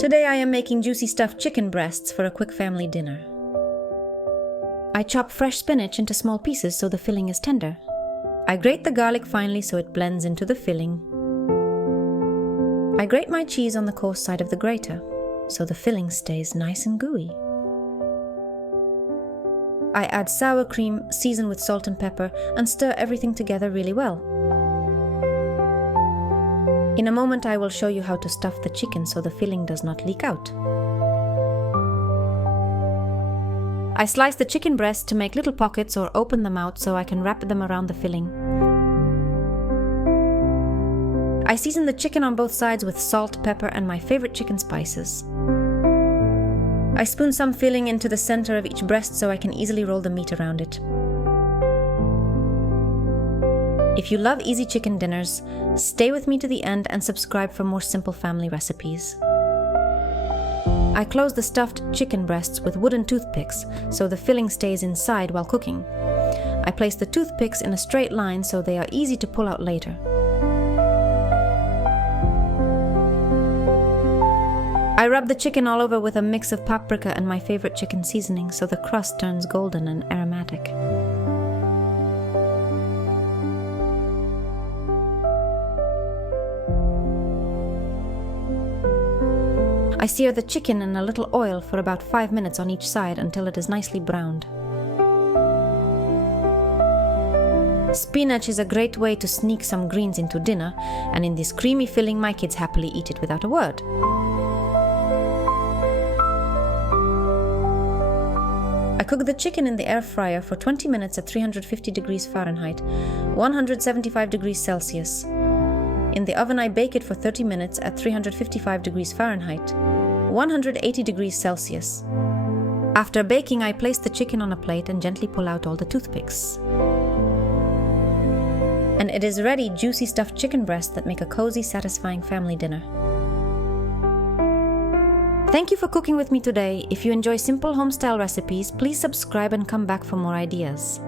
Today I am making juicy stuffed chicken breasts for a quick family dinner. I chop fresh spinach into small pieces so the filling is tender. I grate the garlic finely so it blends into the filling. I grate my cheese on the coarse side of the grater so the filling stays nice and gooey. I add sour cream, season with salt and pepper, and stir everything together really well. In a moment I will show you how to stuff the chicken so the filling does not leak out. I slice the chicken breast to make little pockets or open them out so I can wrap them around the filling. I season the chicken on both sides with salt, pepper, and my favorite chicken spices. I spoon some filling into the center of each breast so I can easily roll the meat around it. If you love easy chicken dinners, stay with me to the end and subscribe for more simple family recipes. I close the stuffed chicken breasts with wooden toothpicks so the filling stays inside while cooking. I place the toothpicks in a straight line so they are easy to pull out later. I rub the chicken all over with a mix of paprika and my favorite chicken seasoning so the crust turns golden and aromatic. I sear the chicken in a little oil for about 5 minutes on each side until it is nicely browned. Spinach is a great way to sneak some greens into dinner, and in this creamy filling my kids happily eat it without a word. I cook the chicken in the air fryer for 20 minutes at 350 degrees Fahrenheit, 175 degrees Celsius. In the oven I bake it for 30 minutes at 355 degrees Fahrenheit, 180 degrees Celsius. After baking, I place the chicken on a plate and gently pull out all the toothpicks. And it is ready, juicy stuffed chicken breasts that make a cozy, satisfying family dinner. Thank you for cooking with me today. If you enjoy simple home-style recipes, please subscribe and come back for more ideas.